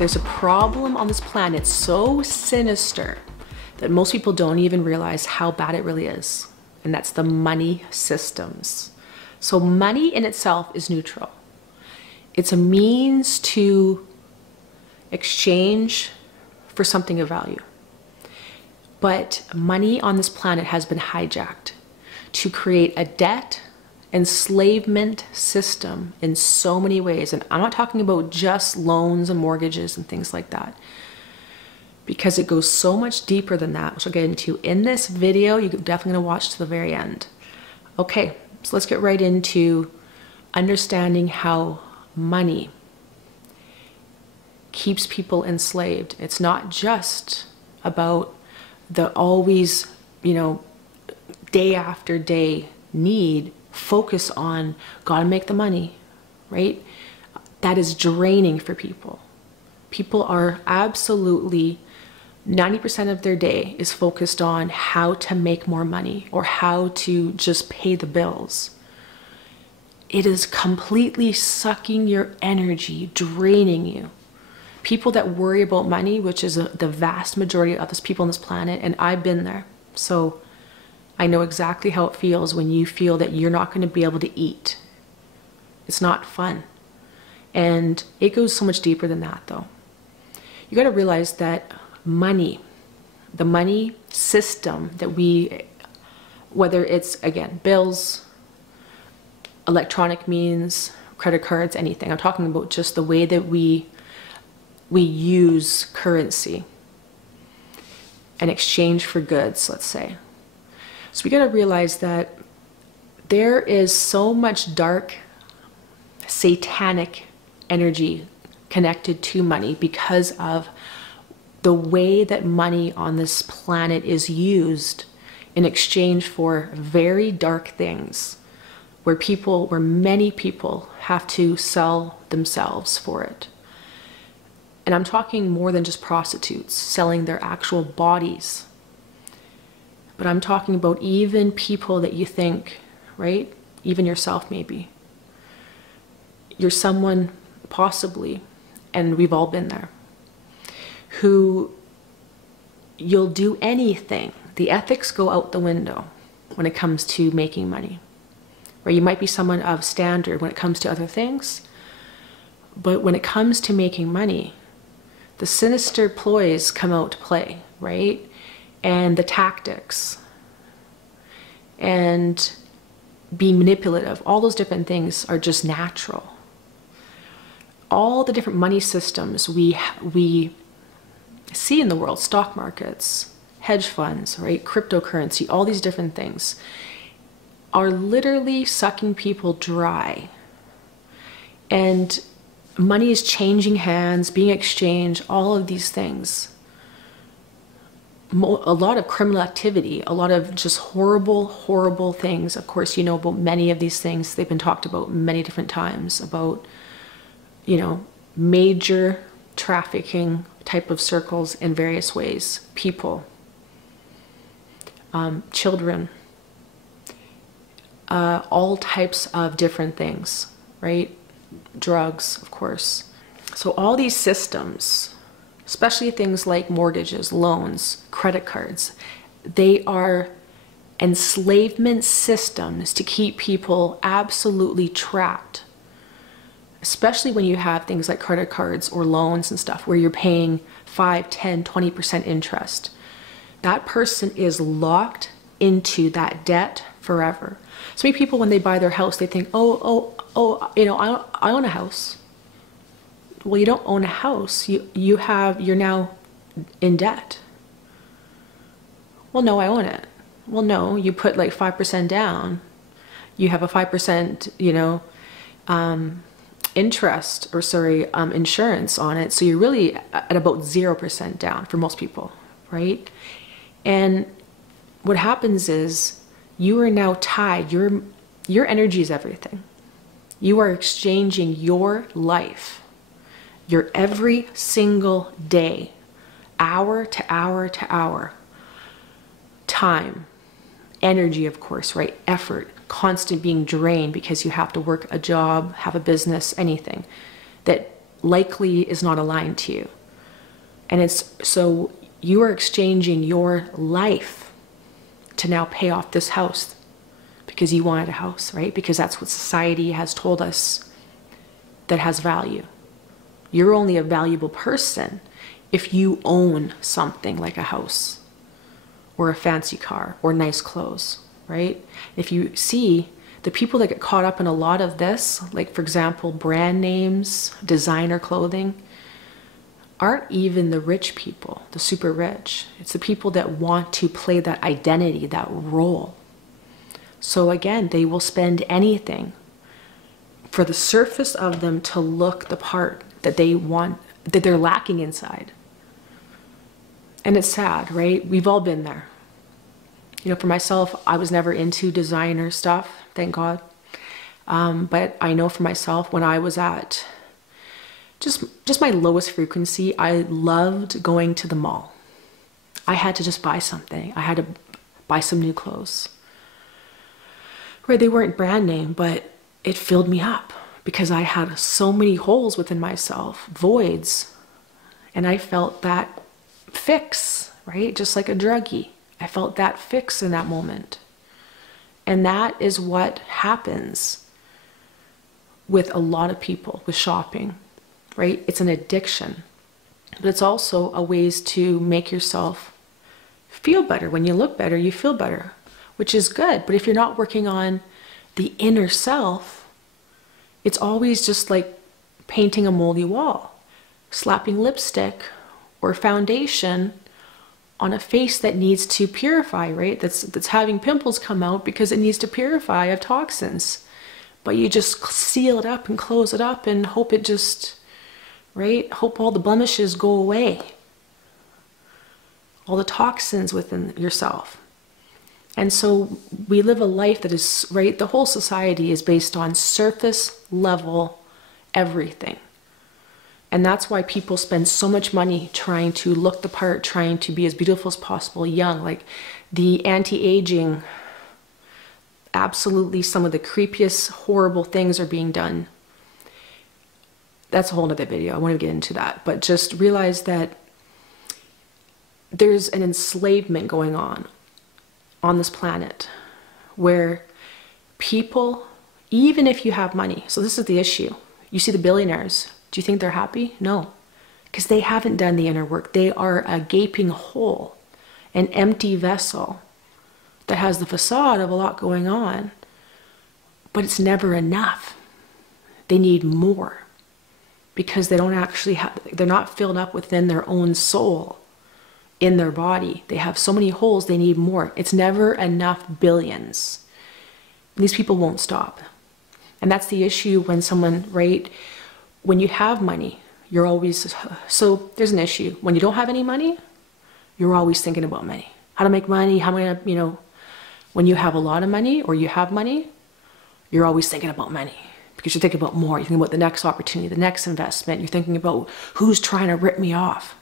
There's a problem on this planet so sinister that most people don't even realize how bad it really is. And that's the money systems. So money in itself is neutral. It's a means to exchange for something of value. But money on this planet has been hijacked to create a debt enslavement system in so many ways. And I'm not talking about just loans and mortgages and things like that, because it goes so much deeper than that, which I'll get into in this video. You're definitely gonna watch to the very end. Okay, so let's get right into understanding how money keeps people enslaved. It's not just about the always, day after day need, focus on gotta make the money, right? That is draining for people. People are absolutely 90% of their day is focused on how to make more money or how to just pay the bills. It is completely sucking your energy, draining you. People that worry about money, which is the vast majority of us people on this planet, and I've been there, so I know exactly how it feels when you feel that you're not going to be able to eat. It's not fun. And it goes so much deeper than that, though. You got to realize that money, the money system that we, whether it's, again, bills, electronic means, credit cards, anything. I'm talking about just the way that we use currency in exchange for goods, let's say. So we got to realize that there is so much dark, satanic energy connected to money because of the way that money on this planet is used in exchange for very dark things, where many people have to sell themselves for it. And I'm talking more than just prostitutes selling their actual bodies. But I'm talking about even people that you think, right? Even yourself, maybe. You're someone, possibly, and we've all been there, who you'll do anything. The ethics go out the window when it comes to making money. Or you might be someone of standard when it comes to other things, but when it comes to making money, the sinister ploys come out to play, right? And the tactics and being manipulative, all those different things are just natural. All the different money systems we see in the world, stock markets, hedge funds, right, cryptocurrency, all these different things are literally sucking people dry. And money is changing hands, being exchanged, all of these things. A lot of criminal activity, a lot of just horrible, horrible things. Of course, you know about many of these things. They've been talked about many different times about, major trafficking type of circles in various ways. People, children, all types of different things, right? Drugs, of course. So all these systems, especially things like mortgages, loans, credit cards, they are enslavement systems to keep people absolutely trapped. Especially when you have things like credit cards or loans and stuff where you're paying 5, 10, 20% interest. That person is locked into that debt forever. So many people, when they buy their house, they think, I own a house. Well, you don't own a house. You're now in debt. Well, no, I own it. Well, no, you put like 5% down. You have a 5%, interest, or insurance on it. So you're really at about 0% down for most people, right? And what happens is you are now tied. Your energy is everything. You are exchanging your life, your every single day, hour to hour to hour, time, energy, of course, right? Effort, constant being drained because you have to work a job, have a business, anything that likely is not aligned to you. And it's so you are exchanging your life to now pay off this house because you wanted a house, right? Because that's what society has told us that has value. You're only a valuable person if you own something like a house or a fancy car or nice clothes, right? If you see the people that get caught up in a lot of this, like for example, brand names, designer clothing, aren't even the rich people, the super rich. It's the people that want to play that identity, that role. So again, they will spend anything for the surface of them to look the part that they want, that they're lacking inside. And it's sad, right? We've all been there. You know, for myself, I was never into designer stuff, thank God. But I know for myself, when I was at just my lowest frequency, I loved going to the mall. I had to just buy something. I had to buy some new clothes. Right, they weren't brand name, but it filled me up because I had so many holes within myself, voids. And I felt that fix, right? Just like a druggie. I felt that fix in that moment. And that is what happens with a lot of people with shopping, right? It's an addiction, but it's also a ways to make yourself feel better. When you look better, you feel better, which is good. But if you're not working on the inner self, it's always just like painting a moldy wall, slapping lipstick or foundation on a face that needs to purify, right? That's having pimples come out because it needs to purify of toxins. But you just seal it up and close it up and hope it just, right? Hope all the blemishes go away. All the toxins within yourself. And so we live a life that is, right? The whole society is based on surface level everything. And that's why people spend so much money trying to look the part, trying to be as beautiful as possible, young. Like the anti-aging, absolutely some of the creepiest, horrible things are being done. That's a whole nother video. I want to get into that. But just realize that there's an enslavement going on this planet where people, even if you have money, so this is the issue. You see the billionaires. Do you think they're happy? No, because they haven't done the inner work. They are a gaping hole, an empty vessel that has the facade of a lot going on, but it's never enough. They need more because they don't actually have, they're not filled up within their own soul, in their body. They have so many holes, they need more. It's never enough billions. And these people won't stop. And that's the issue when someone, right, when you have money, you're always, so there's an issue. When you don't have any money, you're always thinking about money. How to make money, how am I gonna, you know, when you have a lot of money or you have money, you're always thinking about money because you're thinking about more. You're thinking about the next opportunity, the next investment. You're thinking about who's trying to rip me off,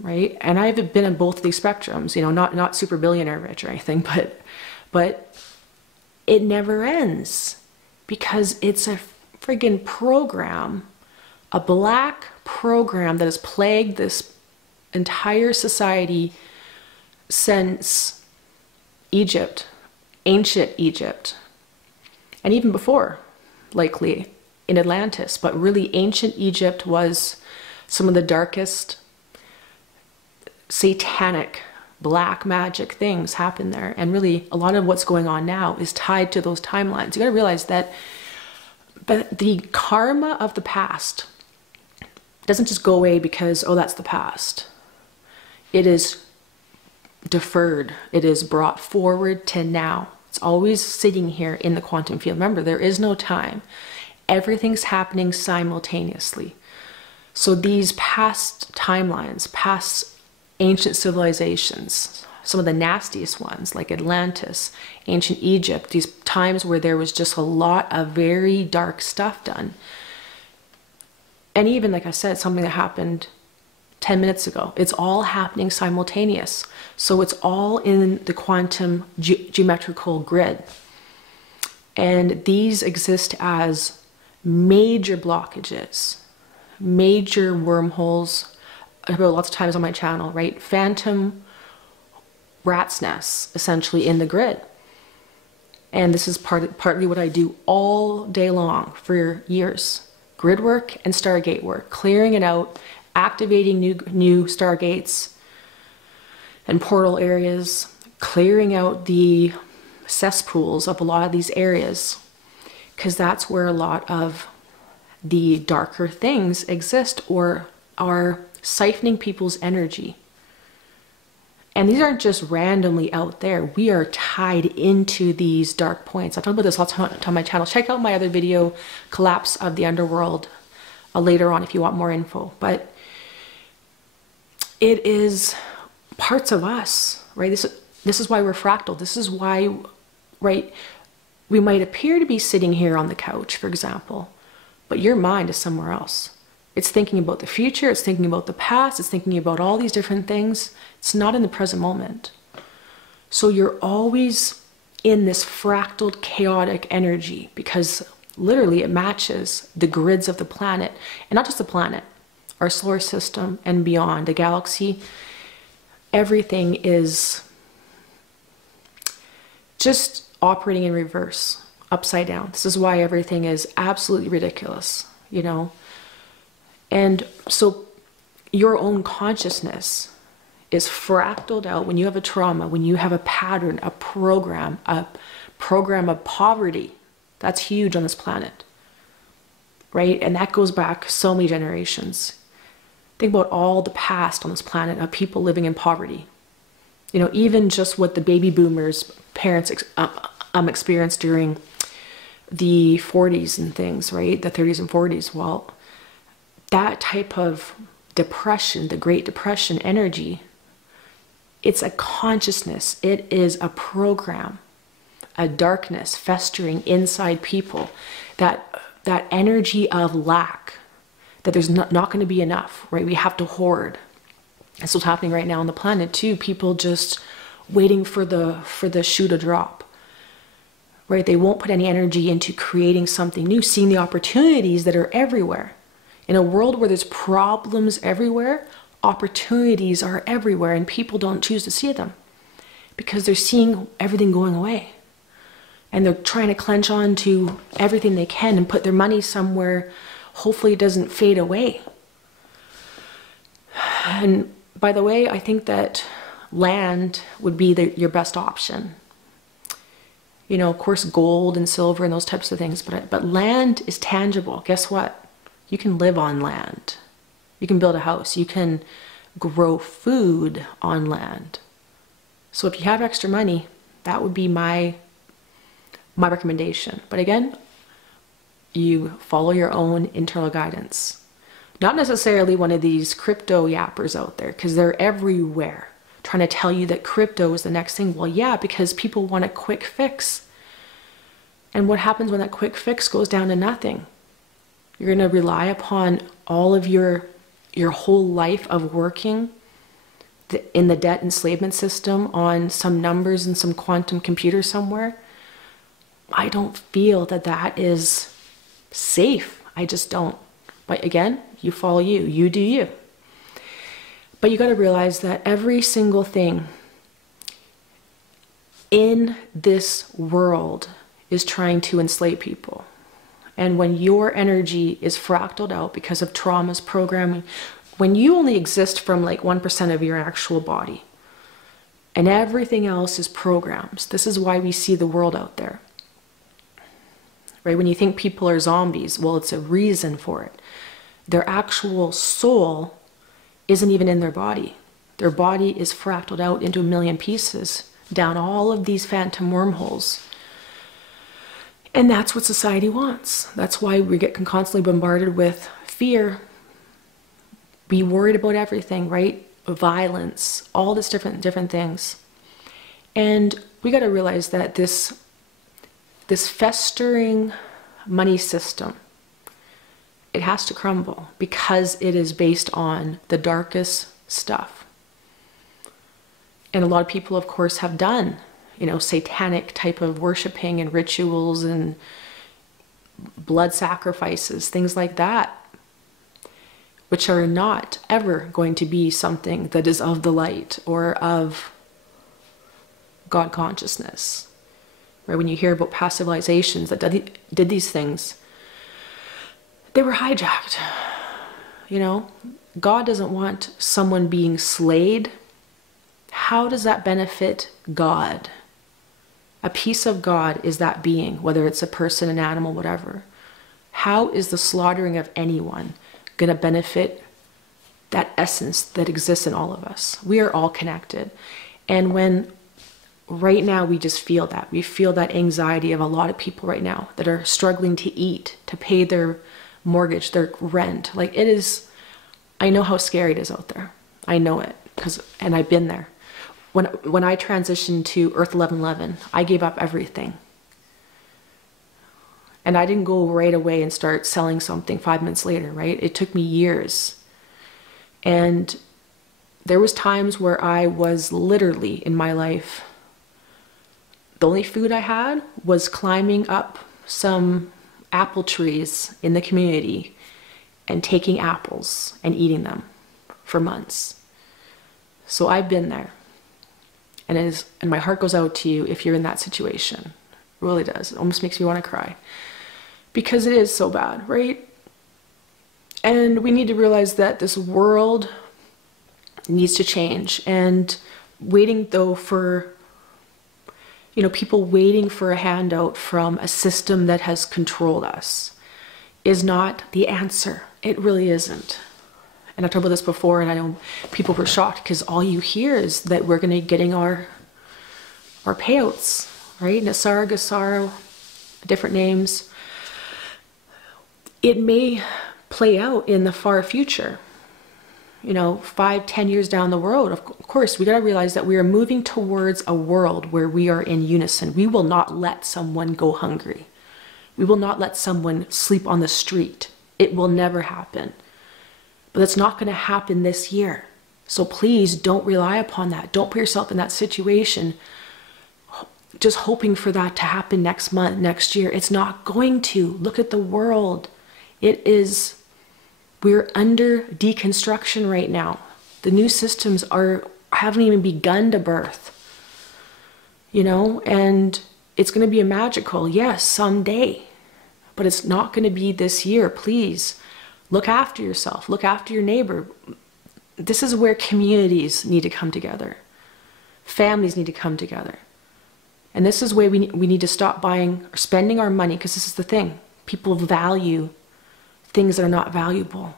right? And I've been in both of these spectrums, you know, not super billionaire rich or anything, but it never ends because it's a friggin' program, a black program that has plagued this entire society since Egypt, ancient Egypt, and even before, likely in Atlantis. But really, ancient Egypt was some of the darkest satanic black magic things happened there. And really, a lot of what's going on now is tied to those timelines. You got to realize that but the karma of the past doesn't just go away because, oh, that's the past. It is deferred. It is brought forward to now. It's always sitting here in the quantum field. Remember, there is no time. Everything's happening simultaneously. So these past timelines, past ancient civilizations, some of the nastiest ones like Atlantis, ancient Egypt, these times where there was just a lot of very dark stuff done. And even, like I said, something that happened 10 minutes ago, it's all happening simultaneous. So it's all in the quantum geometrical grid. And these exist as major blockages, major wormholes. I talk about lots of times on my channel, right? Phantom rat's nests, essentially, in the grid. And this is partly what I do all day long for years. Grid work and Stargate work, clearing it out, activating new Stargates and portal areas, clearing out the cesspools of a lot of these areas, because that's where a lot of the darker things exist or are siphoning people's energy. And these aren't just randomly out there. We are tied into these dark points. I talk about this all the time on my channel. Check out my other video, Collapse of the Underworld, later on if you want more info. But it is parts of us, right? This is why we're fractal. This is why, right, we might appear to be sitting here on the couch, for example, but your mind is somewhere else. It's thinking about the future, it's thinking about the past, it's thinking about all these different things. It's not in the present moment. So you're always in this fractaled, chaotic energy, because literally it matches the grids of the planet. And not just the planet, our solar system and beyond, the galaxy. Everything is just operating in reverse, upside down. This is why everything is absolutely ridiculous, you know? And so your own consciousness is fractaled out when you have a trauma, when you have a pattern, a program of poverty. That's huge on this planet, right? And that goes back so many generations. Think about all the past on this planet of people living in poverty. You know, even just what the baby boomers' parents experienced during the 40s and things, right? The 30s and 40s. Well, that type of depression, the Great Depression energy, it's a consciousness. It is a program, a darkness festering inside people. That energy of lack, that there's not going to be enough, right? We have to hoard. That's what's happening right now on the planet too. People just waiting for the shoe to drop, right? They won't put any energy into creating something new, seeing the opportunities that are everywhere. In a world where there's problems everywhere, opportunities are everywhere, and people don't choose to see them because they're seeing everything going away. And they're trying to clench on to everything they can and put their money somewhere, hopefully it doesn't fade away. And by the way, I think that land would be your best option. You know, of course, gold and silver and those types of things, but land is tangible. Guess what? You can live on land. You can build a house. You can grow food on land. So if you have extra money, that would be my recommendation. But again, you follow your internal guidance. Not necessarily one of these crypto yappers out there, because they're everywhere trying to tell you that crypto is the next thing. Well, yeah, because people want a quick fix. And what happens when that quick fix goes down to nothing? You're going to rely upon all of your whole life of working in the debt enslavement system on some numbers in some quantum computer somewhere. I don't feel that that is safe. I just don't. But again, you follow you. You do you. But you got to realize that every single thing in this world is trying to enslave people. And when your energy is fractaled out because of traumas, programming, when you only exist from like 1% of your actual body and everything else is programs, this is why we see the world out there. Right? When you think people are zombies, well, it's a reason for it. Their actual soul isn't even in their body. Their body is fractaled out into a million pieces down all of these phantom wormholes. And that's what society wants. That's why we get constantly bombarded with fear. Be worried about everything, right? Violence, all this different things. And we got to realize that this festering money system, it has to crumble because it is based on the darkest stuff. And a lot of people, of course, have done, you know, satanic type of worshiping and rituals and blood sacrifices, things like that, which are not ever going to be something that is of the light or of God consciousness. Right? When you hear about past civilizations that did these things, they were hijacked. You know, God doesn't want someone being slayed. How does that benefit God? A piece of God is that being, whether it's a person, an animal, whatever. How is the slaughtering of anyone going to benefit that essence that exists in all of us? We are all connected. And when right now we just feel that, we feel that anxiety of a lot of people right now that are struggling to eat, to pay their mortgage, their rent. Like, it is, I know how scary it is out there. I know it, and I've been there. When I transitioned to EARTH1111, I gave up everything. And I didn't go right away and start selling something 5 minutes later, right? It took me years. And there was times where I was literally in my life, the only food I had was climbing up some apple trees in the community and taking apples and eating them for months. So I've been there. And my heart goes out to you if you're in that situation. It really does. It almost makes me want to cry. Because it is so bad, right? And we need to realize that this world needs to change. And waiting, though, for, you know, people waiting for a handout from a system that has controlled us is not the answer. It really isn't. And I've talked about this before, and I know people were shocked because all you hear is that we're going to be getting our payouts, right? Nassar, Gassaro, different names. It may play out in the far future, you know, 5, 10 years down the road. Of course, we got to realize that we are moving towards a world where we are in unison. We will not let someone go hungry. We will not let someone sleep on the street. It will never happen. But that's not going to happen this year. So please don't rely upon that. Don't put yourself in that situation just hoping for that to happen next month, next year. It's not going to. Look at the world. We're under deconstruction right now. The new systems haven't even begun to birth. You know, and it's going to be a magical, yes, someday. But it's not going to be this year. Please. Look after yourself. Look after your neighbor. This is where communities need to come together. Families need to come together. And this is where we need to stop buying or spending our money, because this is the thing. People value things that are not valuable.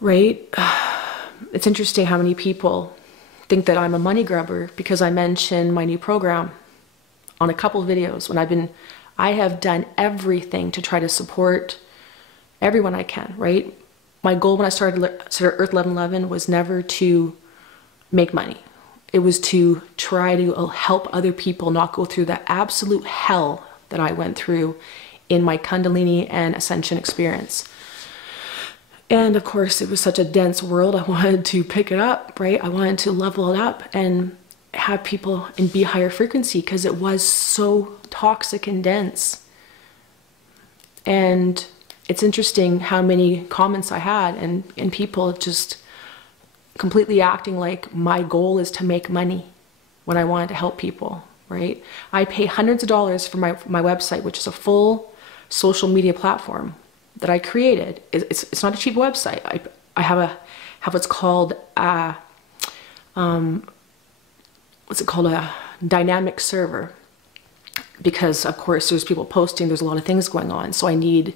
Right? It's interesting how many people think that I'm a money grubber because I mention my new program on a couple of videos when I have done everything to try to support everyone I can, right? My goal when I started EARTH1111 was never to make money. It was to try to help other people not go through the absolute hell that I went through in my Kundalini and Ascension experience. And of course, it was such a dense world. I wanted to pick it up, right? I wanted to level it up and have people and be higher frequency because it was so toxic and dense. And it's interesting how many comments I had and people just completely acting like my goal is to make money when I wanted to help people, right? I pay hundreds of dollars for my website, which is a full social media platform that I created. It's not a cheap website. I have what's called a dynamic server, because of course there's people posting, there's a lot of things going on, so I need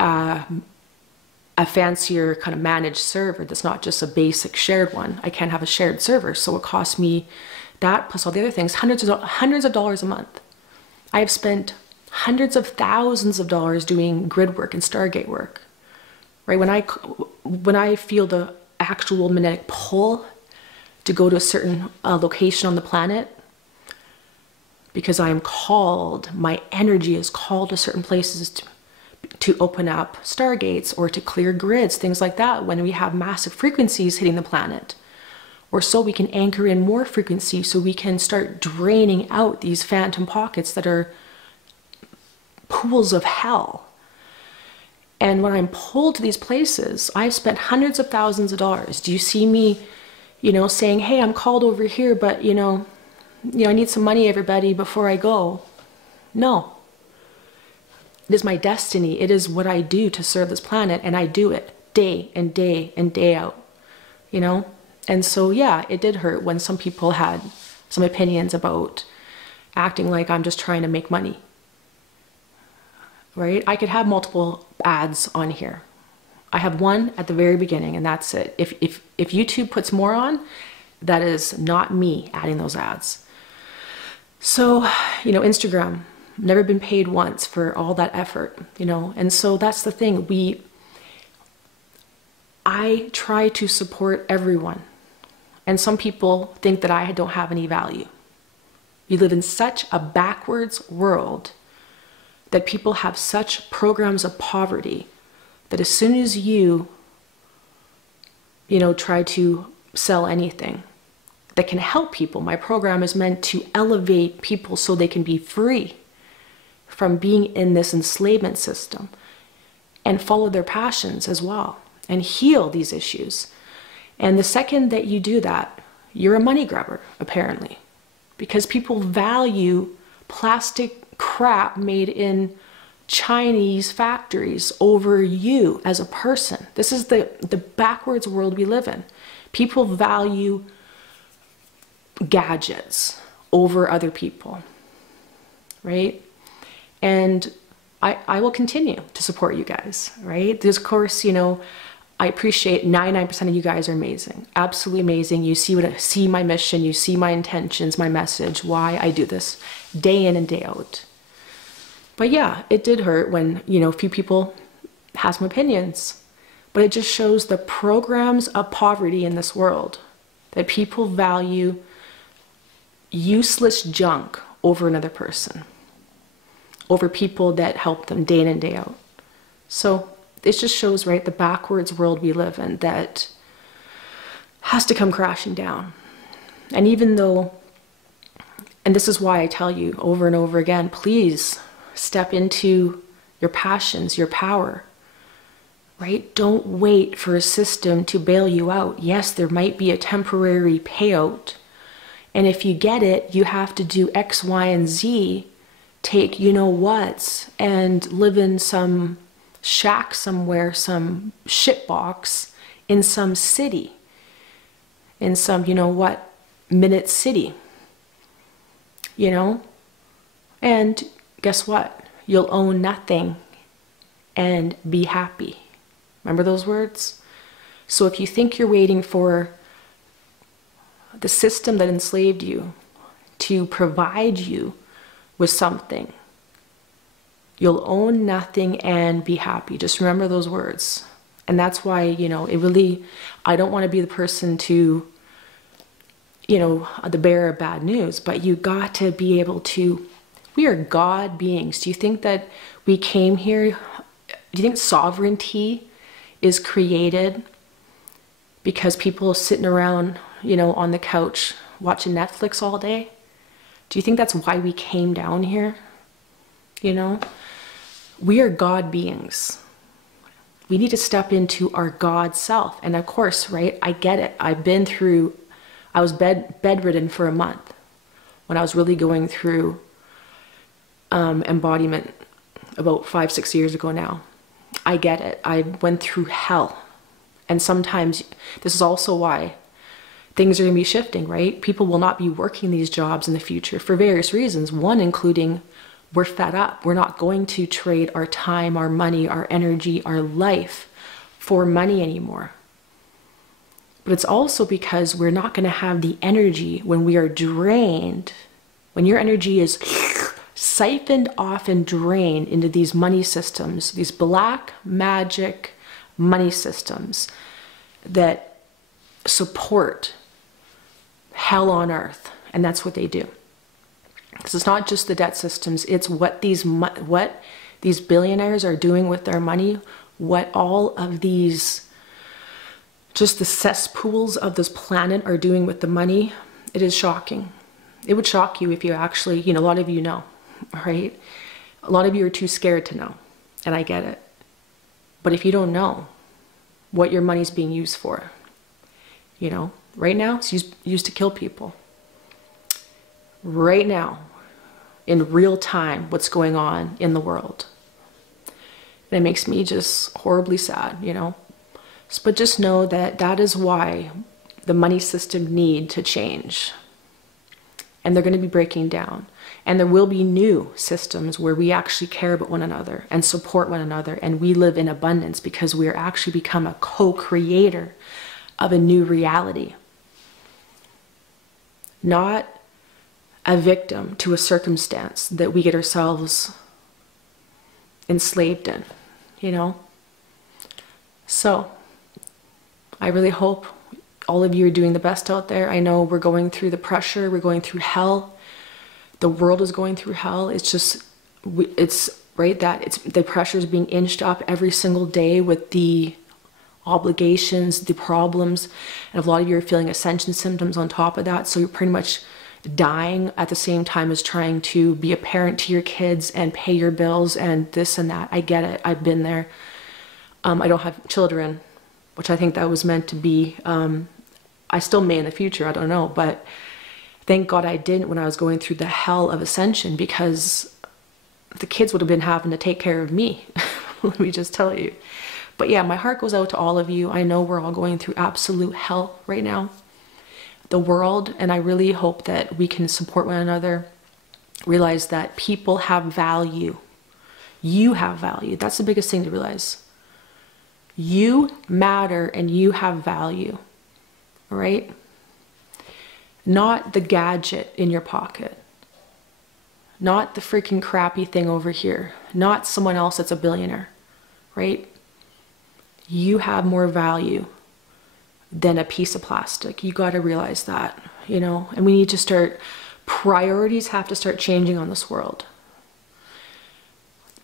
a fancier kind of managed server that's not just a basic shared one. I can't have a shared server, so it costs me that plus all the other things, hundreds of dollars a month. I have spent hundreds of thousands of dollars doing grid work and Stargate work, right? When I feel the actual magnetic pull to go to a certain location on the planet, because I am called, my energy is called to certain places to open up stargates or to clear grids, things like that, when we have massive frequencies hitting the planet. Or so we can anchor in more frequency so we can start draining out these phantom pockets that are pools of hell. And when I'm pulled to these places, I've spent hundreds of thousands of dollars. Do you see me, you know, saying, hey, I'm called over here, but you know, I need some money, everybody, before I go? No. It is my destiny. It is what I do to serve this planet, and I do it day and day and day out, you know? And so, yeah, it did hurt when some people had some opinions about acting like I'm just trying to make money, right? I could have multiple ads on here. I have one at the very beginning, and that's it. If YouTube puts more on, that is not me adding those ads. So, you know, Instagram, never been paid once for all that effort, you know? And so that's the thing. I try to support everyone. And some people think that I don't have any value. We live in such a backwards world that people have such programs of poverty that as soon as you know, try to sell anything that can help people, my program is meant to elevate people so they can be free from being in this enslavement system and follow their passions as well and heal these issues. And the second that you do that, you're a money grubber, apparently, because people value plastic crap made in Chinese factories over you as a person. This is the backwards world we live in. People value gadgets over other people, right? And I will continue to support you guys, right? There's, of course, you know, I appreciate 99% of you guys are amazing, absolutely amazing. You see my mission, you see my intentions, my message, why I do this day in and day out. But yeah, it did hurt when, you know, a few people have some opinions, but it just shows the programs of poverty in this world, that people value useless junk over another person, over people that help them day in and day out. So it just shows, right, the backwards world we live in that has to come crashing down. And even though, and this is why I tell you over and over again, please step into your passions, your power, right? Don't wait for a system to bail you out. Yes, there might be a temporary payout. And if you get it, you have to do X, Y, and Z, take you know what's, and live in some shack somewhere, some shitbox in some city, in some, you know what, minute city, you know? And guess what? You'll own nothing and be happy. Remember those words? So if you think you're waiting for the system that enslaved you to provide you with something, you'll own nothing and be happy. Just remember those words. And that's why, you know, it really, I don't want to be the person to, you know, the bearer of bad news, but you got to be able to, we are God beings. Do you think that we came here, do you think sovereignty is created because people are sitting around, you know, on the couch watching Netflix all day? Do you think that's why we came down here? You know, we are God beings. We need to step into our God self. And of course, right, I get it. I've been through, I was bedridden for a month when I was really going through embodiment about 5-6 years ago now. I get it. I went through hell. And sometimes this is also why things are going to be shifting, right? People will not be working these jobs in the future for various reasons. One, including we're fed up. We're not going to trade our time, our money, our energy, our life for money anymore. But it's also because we're not going to have the energy when we are drained, when your energy is siphoned off and drained into these money systems, these black magic money systems that support hell on earth. And that's what they do. Because it's not just the debt systems, it's what these billionaires are doing with their money, what all of these, just the cesspools of this planet are doing with the money. It is shocking. It would shock you if you actually, you know, a lot of you know, right? A lot of you are too scared to know, and I get it. But if you don't know what your money's being used for, you know, right now it's used to kill people. Right now, in real time, what's going on in the world. And it makes me just horribly sad, you know. But just know that that is why the money system need to change. And they're going to be breaking down. And there will be new systems where we actually care about one another and support one another, and we live in abundance because we are actually become a co-creator of a new reality. Not a victim to a circumstance that we get ourselves enslaved in, you know? So, I really hope all of you are doing the best out there. I know we're going through the pressure, we're going through hell. The world is going through hell. It's just, it's right that it's the pressure is being inched up every single day with the obligations, the problems, and a lot of you are feeling ascension symptoms on top of that. So you're pretty much dying at the same time as trying to be a parent to your kids and pay your bills and this and that. I get it. I've been there. I don't have children, which I think that was meant to be. I still may in the future. I don't know, but thank God I didn't when I was going through the hell of ascension, because the kids would have been having to take care of me. Let me just tell you. But yeah, my heart goes out to all of you. I know we're all going through absolute hell right now, the world, and I really hope that we can support one another, realize that people have value. You have value. That's the biggest thing to realize. You matter and you have value, all right? Not the gadget in your pocket. Not the freaking crappy thing over here. Not someone else that's a billionaire, right? You have more value than a piece of plastic. You got to realize that, you know, and we need to start, priorities have to start changing on this world.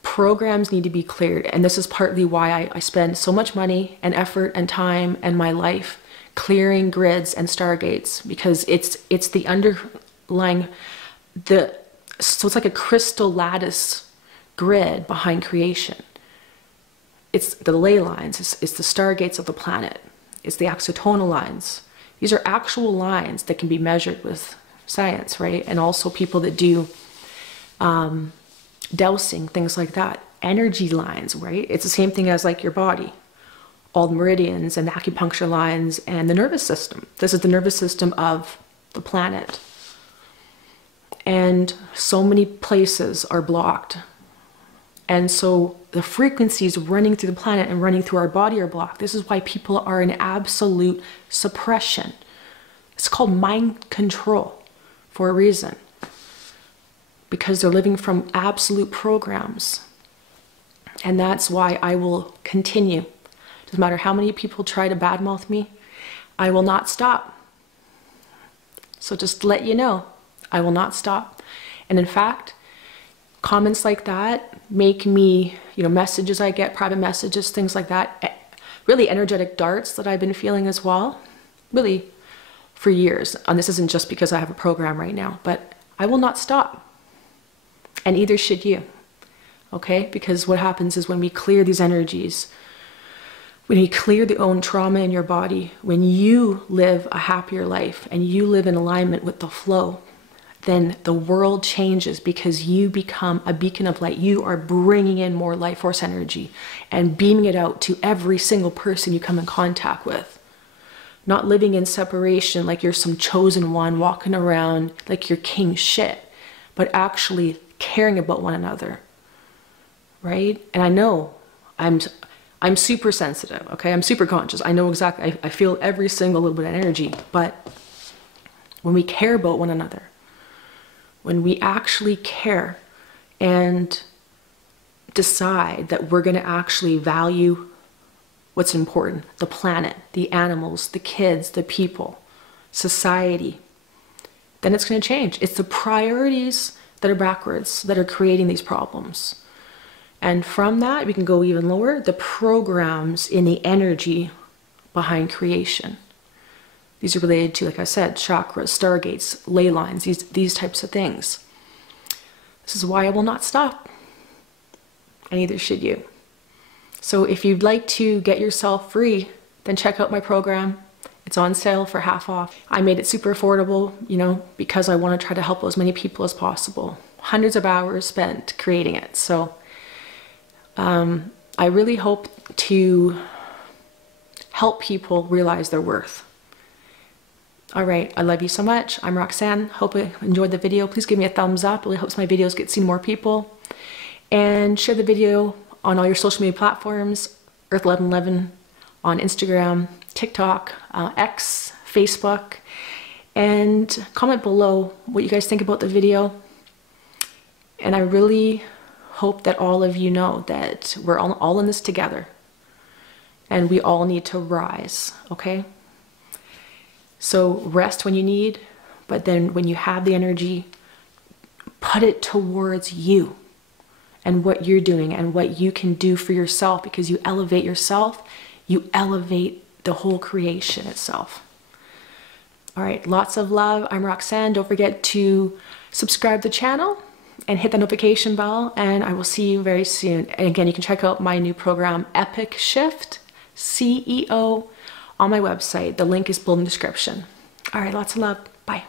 Programs need to be cleared. And this is partly why I spend so much money and effort and time and my life clearing grids and stargates, because it's the underlying, so it's like a crystal lattice grid behind creation. It's the ley lines, it's the stargates of the planet. It's the axotonal lines. These are actual lines that can be measured with science, right? And also people that do dowsing, things like that. Energy lines, right? It's the same thing as like your body. All the meridians and the acupuncture lines and the nervous system. This is the nervous system of the planet. And so many places are blocked. And so the frequencies running through the planet and running through our body are blocked. This is why people are in absolute suppression. It's called mind control for a reason. Because they're living from absolute programs. And that's why I will continue. Doesn't matter how many people try to badmouth me, I will not stop. So just to let you know, I will not stop. And in fact, comments like that make me, you know, messages I get, private messages, things like that, really energetic darts that I've been feeling as well, really for years. And this isn't just because I have a program right now, but I will not stop. And either should you, okay? Because what happens is when we clear these energies, when you clear the own trauma in your body, when you live a happier life and you live in alignment with the flow, then the world changes because you become a beacon of light. You are bringing in more life force energy and beaming it out to every single person you come in contact with. Not living in separation like you're some chosen one walking around like you're king shit, but actually caring about one another, right? And I know I'm super sensitive, okay? I'm super conscious. I know exactly, I feel every single little bit of energy, but when we care about one another, when we actually care and decide that we're going to actually value what's important, the planet, the animals, the kids, the people, society, then it's going to change. It's the priorities that are backwards that are creating these problems. And from that, we can go even lower, the programs in the energy behind creation. These are related to, like I said, chakras, stargates, ley lines, these types of things. This is why I will not stop. and neither should you. So if you'd like to get yourself free, then check out my program. It's on sale for half off. I made it super affordable, you know, because I want to try to help as many people as possible. Hundreds of hours spent creating it. So I really hope to help people realize their worth. All right, I love you so much. I'm Roxanne. Hope you enjoyed the video. Please give me a thumbs up. It really helps my videos get seen more people. And share the video on all your social media platforms. EARTH1111 on Instagram, TikTok, X, Facebook. And comment below what you guys think about the video. And I really hope that all of you know that we're all in this together. And we all need to rise, okay? So rest when you need, but then when you have the energy, put it towards you and what you're doing and what you can do for yourself, because you elevate yourself, you elevate the whole creation itself. All right, lots of love. I'm Roxanne. Don't forget to subscribe to the channel and hit the notification bell, and I will see you very soon. And again, you can check out my new program, Epic Shift, CEO, on my website. The link is below in the description. All right, lots of love. Bye.